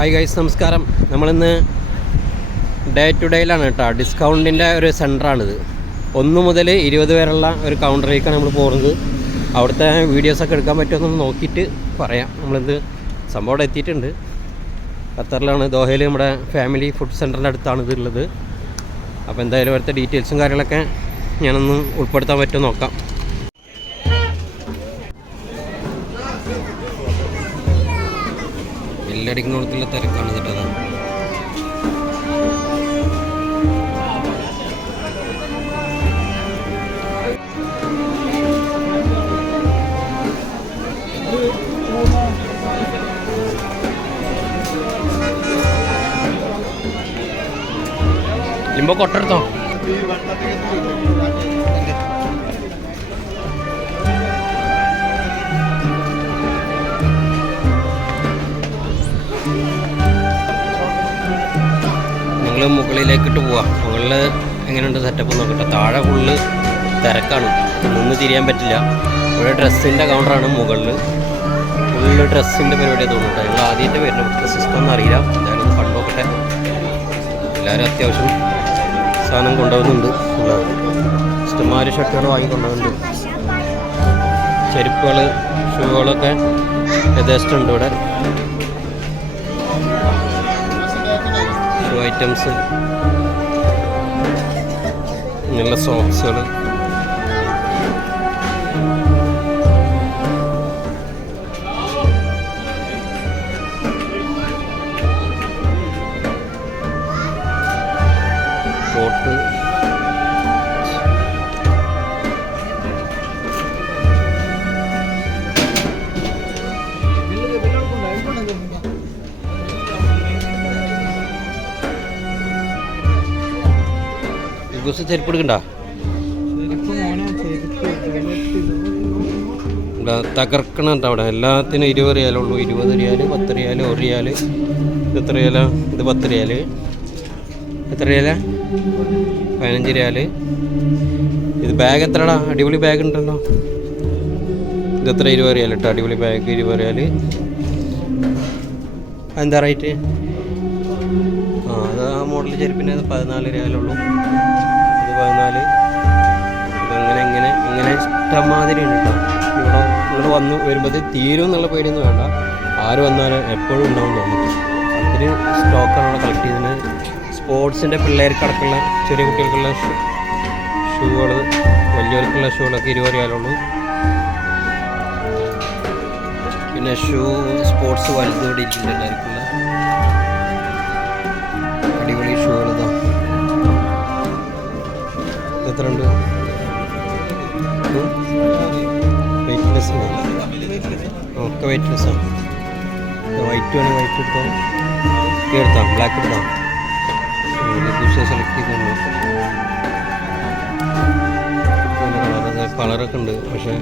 Hi guys നമസ്കാരം. നമ്മളിന്ന് day to ഡേയിലാണ് കേട്ടോ. ഡിസ്കൗണ്ടിന്റെ ഒരു സെന്ററാണിത് ഒന്ന് മുതൽ ഇരുപത് വരെയുള്ള ഒരു കൗണ്ടറിലേക്കാണ് നമ്മൾ പോകുന്നത്. അവിടുത്തെ വീഡിയോസൊക്കെ എടുക്കാൻ പറ്റുമെന്ന് നോക്കിയിട്ട് പറയാം. നമ്മളിത് സംഭവം അവിടെ എത്തിയിട്ടുണ്ട്. ഖത്തറിലാണ് ദോഹയിൽ നമ്മുടെ ഫാമിലി ഫുഡ് സെന്ററിന്റെ അടുത്താണ് ഇത് ഉള്ളത്. അപ്പോൾ എന്തായാലും അവിടുത്തെ ഡീറ്റെയിൽസും കാര്യങ്ങളൊക്കെ ഞാനൊന്ന് ഉൾപ്പെടുത്താൻ പറ്റുമോ നോക്കാം. ബില്ലടിക്കുന്നിടത്തുള്ള തിരക്കാണ് കേട്ടത് ഇമ്പോ കൊട്ടെടുത്തോ? ഞങ്ങൾ മുകളിലേക്കിട്ട് പോവാം. മുകളിൽ എങ്ങനെയുണ്ട് സെറ്റപ്പ് നോക്കട്ടെ. താഴെ ഫുള്ള് തിരക്കാണ്. നിന്ന് തിരിയാൻ പറ്റില്ല. ഇവിടെ ഡ്രസ്സിന്റെ കൗണ്ടറാണ് മുകളിൽ ഫുള്ള് ഡ്രസ്സിന്റെ പരിപാടി തോന്നുന്നുണ്ട് ഞങ്ങൾ ആദ്യത്തെ വരുന്നത് സിസ്റ്റം ഒന്നും അറിയില്ല. എന്തായാലും ഒന്ന് കണ്ടു നോക്കട്ടെ. എല്ലാവരും അത്യാവശ്യം സാധനം കൊണ്ടുപോകുന്നുണ്ട്. ഇഷ്ടംമാര് ഷർട്ടുകൾ വാങ്ങിക്കൊണ്ടുപോകുന്നുണ്ട് ചെരുപ്പുകൾ ഷൂകളൊക്കെ യഥേഷ്ടമുണ്ട് ഇവിടെ. ഐറ്റംസ്. നല്ല സോക്സുകൾ ദിവസം ചെരുപ്പ് എടുക്കണ്ട? ഇവിടെ തകർക്കണം കേട്ടോ അവിടെ. എല്ലാത്തിനും ഇരുപത് റിയാലുള്ളൂ ഇരുപത് റിയാൽ പത്ത് റിയാൽ ഒരു റിയാൽ. എത്ര റിയാലാ? ഇത് പത്ത് റിയാൽ. എത്ര റിയാലാ? പതിനഞ്ച് റിയാൽ. ഇത് ബാഗ് എത്രടാ? അടിപൊളി ബാഗ് ഉണ്ടല്ലോ. ഇത് എത്ര? ഇരുപത് റിയാൽ കേട്ടോ അടിപൊളി ബാഗ് ഇരുപത് റിയാൽ. എന്താ റേറ്റ് ആ അത് ആ മോഡൽ ചെരുപ്പിന് പതിനാല് ഇത് പതിനാല്. അങ്ങനെ ഇങ്ങനെ ഇങ്ങനെ ഇഷ്ടംമാതിരി ഉണ്ട് കേട്ടോ. ഇവിടെ നിങ്ങൾ വന്ന് വരുമ്പോൾ തീരും എന്നുള്ള പേടിയൊന്നും വേണ്ട. ആര് വന്നാലും എപ്പോഴും ഉണ്ടാവും തോന്നുന്നു അതിന് സ്റ്റോക്കാണ് അവിടെ കളക്ട് ചെയ്തത്. സ്പോർട്സിന്റെ പിള്ളേർക്കടക്കുള്ള ചെറിയ കുട്ടികൾക്കുള്ള ഷൂകൾ വലിയവർക്കുള്ള ഷൂകളൊക്കെ ഇരുപത് റിയാലുള്ളൂ പിന്നെ ഷൂ സ്പോർട്സ് വലുത് ഇവിടെ എല്ലാവർക്കുള്ള എത്ര ഉണ്ട് വെയിറ്റ് ലെസ് ഒക്കെ വെയ്റ്റ്ലെസ് ആണ്. വൈറ്റ് വേണമെങ്കിൽ വൈറ്റ് എടുത്തോ? ഇത് എടുത്താം? ബ്ലാക്ക് എടുത്താം? സെലക്ട് ചെയ്തുണ്ട് കളറൊക്കെ ഉണ്ട് പക്ഷേ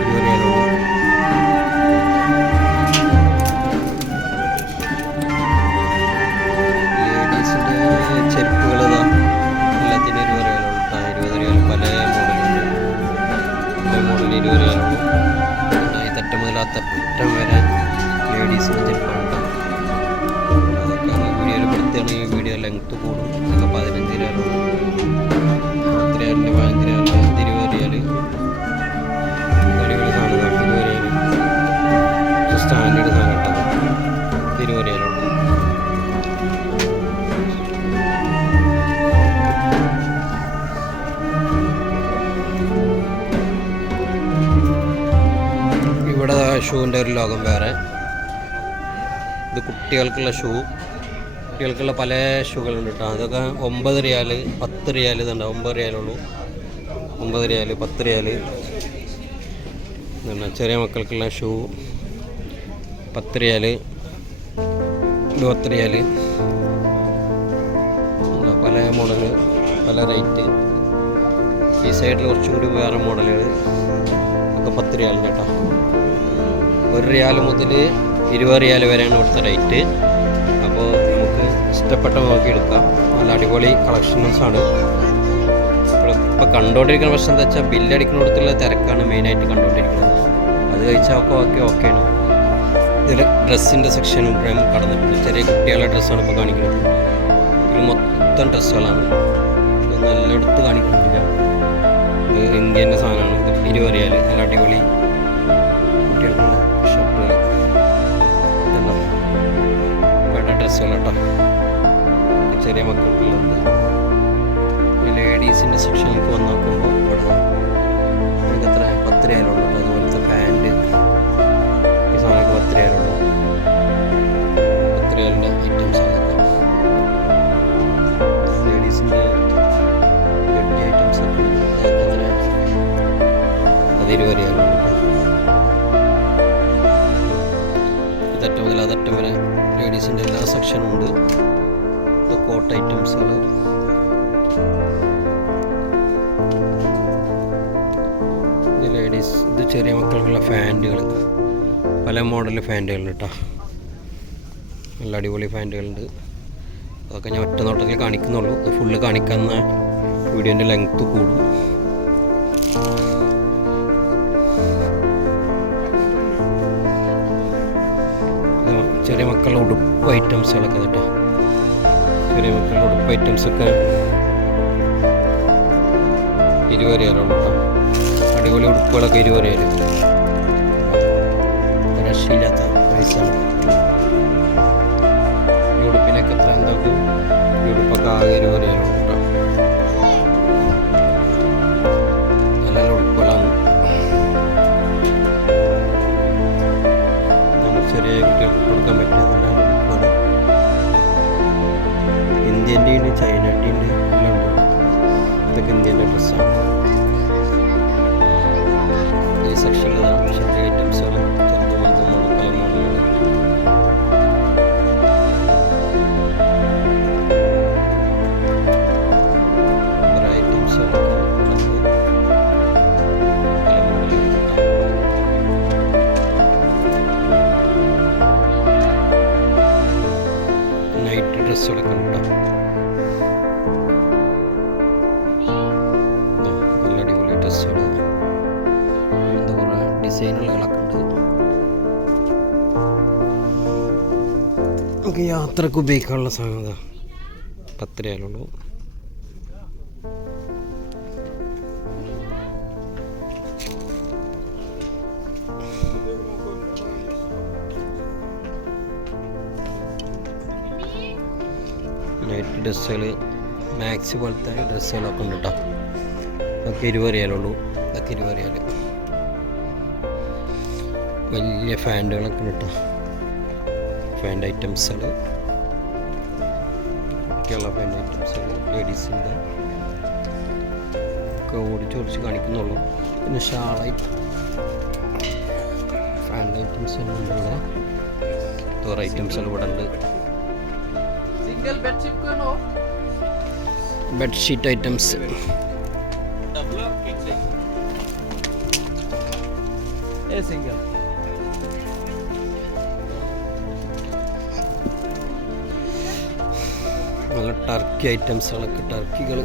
ഇരുപത് ഷൂവിന്റെ ഒരു ലോകം വേറെ. ഇത് കുട്ടികൾക്കുള്ള ഷൂ. കുട്ടികൾക്കുള്ള പല ഷൂകളുണ്ട് കേട്ടോ. അതൊക്കെ ഒമ്പത് റിയാൽ പത്ത് റിയാൽ ഇതുണ്ട്. ഒമ്പത് റിയാലുള്ളൂ. ഒമ്പത് റിയാൽ പത്ത് റിയാൽ ചെറിയ മക്കൾക്കുള്ള ഷൂ. പത്ത് റിയാൽ ഇരുപത്തി പത്ത് റിയാൽ പല മോഡൽ പല റേറ്റ്. ഈ സൈഡിൽ കുറച്ചും കൂടി വേറെ മോഡലുകൾ. ഒക്കെ പത്ത് റിയാലിന്റെ കേട്ടോ. ഒരു റിയാൽ മുതൽ ഇരുപത് റിയാൽ വരെയാണ് ഇവിടുത്തെ റേറ്റ് അപ്പോൾ നമുക്ക് ഇഷ്ടപ്പെട്ട നോക്കി എടുക്കാം. നല്ല അടിപൊളി കളക്ഷൻസാണ് ഇപ്പോൾ കണ്ടുകൊണ്ടിരിക്കുന്ന പ്രശ്നം എന്താ വെച്ചാൽ ബില്ലടിക്കുന്നിടത്തുള്ള തിരക്കാണ് മെയിനായിട്ട് കണ്ടുകൊണ്ടിരിക്കുന്നത് അത് കഴിച്ചാൽ ഒക്കെ ഓക്കെ ഓക്കെയാണ് ഇതിൽ ഡ്രസ്സിന്റെ സെക്ഷനും പ്രേം കടന്നിട്ടുണ്ട്. ചെറിയ കുട്ടികളുടെ ഡ്രസ്സാണ് ഇപ്പോൾ കാണിക്കുന്നത്. ഇതിൽ മൊത്തം ഡ്രസ്സുകളാണ് ഇത് നല്ല എടുത്ത് കാണിക്കുന്നില്ല ഇത് ഇന്ത്യന്റെ സാധനമാണ്. ഇത് ഇരുപറിയാൽ നല്ല അടിപൊളി കുട്ടികൾക്കുള്ള ഡ്രസ്സുകൾ കേട്ടോ. ചെറിയ മക്കൾക്കുള്ളത് ലേഡീസിന്റെ സെക്ഷനിലേക്ക് വന്ന് ഇതറ്റം മുതൽ അതറ്റം വരെ ലേഡീസിന്റെ എല്ലാ സെക്ഷനും ഉണ്ട്. ഇത് കോട്ട് ഐറ്റംസുകൾ ഇത് ലേഡീസ് ഇത് ചെറിയ മക്കൾക്കുള്ള ഫാന്റുകൾ പല മോഡൽ ഫാന്റുകളുണ്ട് കേട്ടോ നല്ല അടിപൊളി ഫാന്റുകളുണ്ട് അതൊക്കെ ഞാൻ ഒറ്റ നോട്ടത്തിൽ കാണിക്കുന്നുള്ളൂ. ഫുള്ള് കാണിക്കുന്ന വീഡിയോന്റെ ലെങ്ത്ത് കൂടും. ചെറിയ മക്കളുടെ ഉടുപ്പ് ഐറ്റംസുകളൊക്കെ കേട്ടോ ചെറിയ മക്കളുടെ ഉടുപ്പ് ഐറ്റംസൊക്കെ ഇരുപത് രൂപയുള്ളൂ കേട്ടോ. അടിപൊളി ഉടുപ്പുകളൊക്കെ ഇരുപത് രൂപ രക്ഷയില്ലാത്ത ഈ ഉടുപ്പിനൊക്കെ എത്ര എന്തൊക്കെ ഉടുപ്പൊക്കെ ആകെ ഇരുപത് കുട്ടികൾക്ക് കൊടുക്കാൻ പറ്റിയ ഇന്ത്യന്റെ ഉണ്ട് ചൈനന്റെ ഉണ്ട് എല്ലാം ഉണ്ട്. ഇതൊക്കെ ഇന്ത്യന്റെ ഡ്രസ്സാണ്. ഈ സെക്ഷനിലാണ് ഐറ്റംസുകൾ നമുക്ക് യാത്രയ്ക്ക് ഉപയോഗിക്കാനുള്ള സാധനം പത്ത് രൂപയുള്ളൂ നൈറ്റ് ഡ്രസ്സുകൾ മാക്സി പോലത്തെ ഡ്രസ്സുകളൊക്കെ ഉണ്ട് കേട്ടോ ഇതൊക്കെ ഇരുപത് റിയാലുള്ളൂ ഇതൊക്കെ ഇരുപത് റിയാൽ വലിയ ഫാന്റുകളൊക്കെ ഉണ്ട് കേട്ടോ ഫാൻഡ് ഐറ്റംസാണ് കേരള ഫാൻഡ് ഐറ്റംസാണ് ലേഡീസിന്റെ ഒക്കെ ഓടിച്ച് കാണിക്കുന്നുള്ളൂ. പിന്നെ ഷാളൈറ്റ് ഫാൻഡ് ഐറ്റംസ് ഉണ്ടല്ലേ കുറേ ഐറ്റംസ് ഇവിടെ. ഉണ്ട്. ബെഡ്ഷീറ്റ് ഐറ്റംസ് സിംഗിൾ നമുക്ക് ടർക്കി ഐറ്റംസുകളൊക്കെ ടർക്കികൾ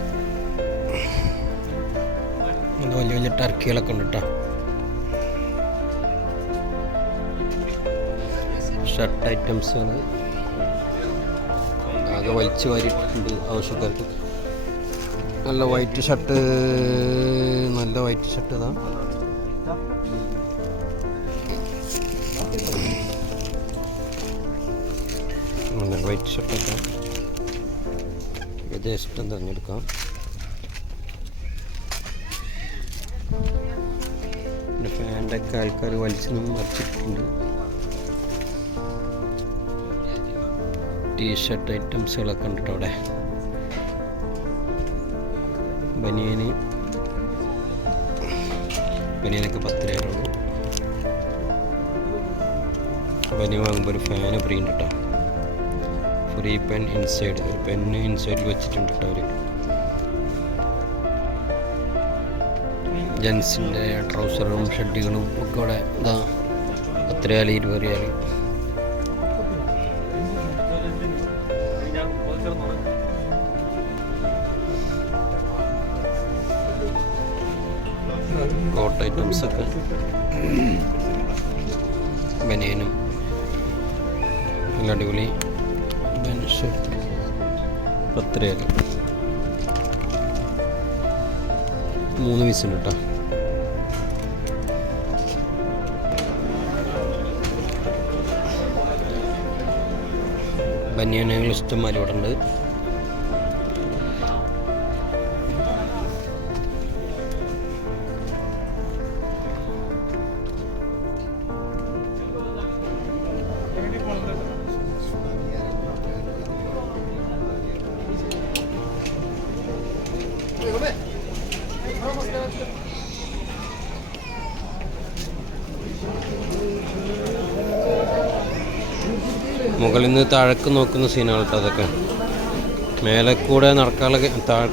വലിയ വലിയ ടർക്കികളൊക്കെ ഉണ്ട് കേട്ടോ ഷർട്ട് ഐറ്റംസുകൾ ആകെ വലിച്ചു വാരിയിട്ടുണ്ട് ആവശ്യക്കാർക്ക്. നല്ല വൈറ്റ് ഷർട്ട് നല്ല വൈറ്റ് ഷർട്ട് ഇതാ. വൈറ്റ് ഷർട്ടൊക്കെ ഇത് ഇഷ്ടം തിരഞ്ഞെടുക്കാം. പിന്നെ ഫാന്റെ ഒക്കെ ആൾക്കാർ വലിച്ചു മറിച്ചിട്ടുണ്ട്. ടീഷർട്ട് ഐറ്റംസുകളൊക്കെ ഉണ്ട് കേട്ടോ അവിടെ. ബനിയന്. ബനിയനൊക്കെ പത്ത് രൂപയുള്ളൂ ബനിയൻ വാങ്ങുമ്പോൾ ഒരു ഫാന് ഫ്രീ ഉണ്ട് കേട്ടോ ഈ പെൻ ഇൻസൈഡ് ഒരു പെന്ന് ഇൻസൈഡിൽ വെച്ചിട്ടുണ്ട് കേട്ടോ അവർ ജെൻസിന്റെ ട്രൗസറും ഷഡ്ഡികളും ഒക്കെ ഇവിടെ ഇതാ. പത്ത് റിയാൽ ഇരുപത് കോട്ട് ഐറ്റംസ് ഒക്കെ. ബനിയനും നല്ല അടിപൊളി. പത്ത് മൂന്ന് പീസുണ്ട് കേട്ടോ ബനിയനുകൾ ഇഷ്ടംമാതിരി ഇവിടെ ഉണ്ട് മുകളിൽ നിന്ന് താഴേക്ക് നോക്കുന്ന സീനാണ് കേട്ടോ അതൊക്കെ. മേലെ കൂടെ നടക്കാനുള്ള താഴെ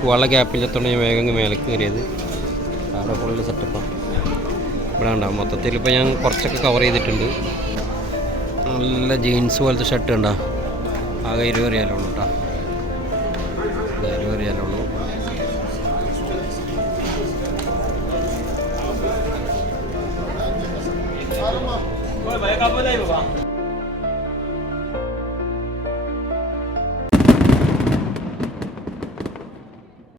പോകാനുള്ള ഗ്യാപ്പില്ലാത്തോണ്ട് ഞാൻ വേഗം മേലേക്ക് കയറിയത്. അവിടെ ഫുള്ള് സെറ്റപ്പാണ് ഇവിടെ ഉണ്ടാവും മൊത്തത്തിൽ ഇപ്പോൾ ഞാൻ കുറച്ചൊക്കെ കവർ ചെയ്തിട്ടുണ്ട്. നല്ല ജീൻസ് പോലത്തെ ഷർട്ട് ഉണ്ടോ ആകെ ഇരുപത് റിയാലുള്ളൂ കേട്ടോ ഇരുപത് റിയാലുള്ളൂ